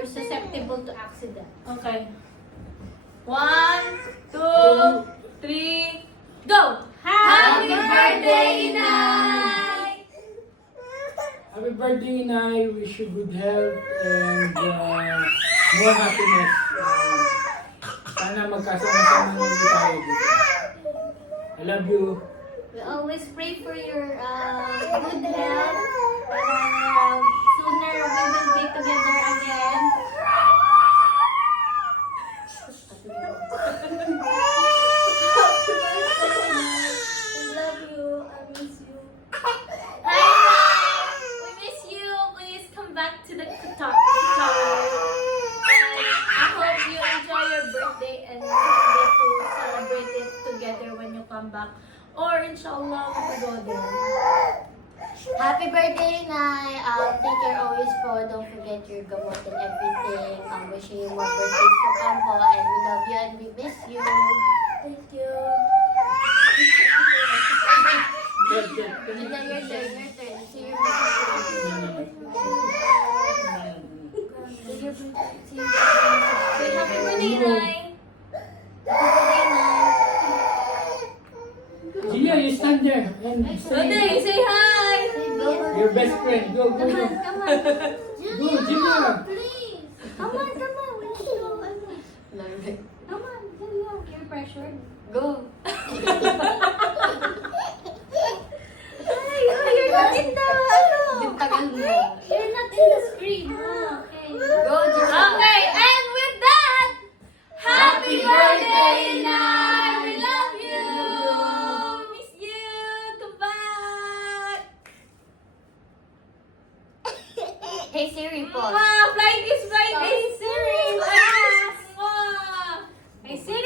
you're susceptible to accident. Okay. 1, 2, 3, go! Happy birthday, Inay! Happy birthday, Inay. Wish you good health and more happiness. Sana magkasama-sama ulit tayo dito. I love you. We always pray for your good health. Sooner we will be together again. I love you. I miss you. Hi! We miss you. Please come back to the talk. And I hope you enjoy your birthday and we get to celebrate it together when you come back. Or inshallah, we will go there. Happy birthday, Nay! Take care always po. Don't forget your gamot and everything. Wishing you more birthdays to come po. And we love you and we miss you. Thank you. And then your turn. See your birthday. See your birthday. Say happy birthday, Nay! Gia, you stand there and Birthday, say say hi! your best friend. Go, go, go. Come on. Go, Gia. Please. Come on. We need to go. Come on. You're pressured. Go. Ay, you're not in the, Tagal mo. you're not in the screen. Okay. Go, Gina. Okay, and with that, happy birthday, Nay! We love you! Miss you! Come back! Hey Siri po. Flying kiss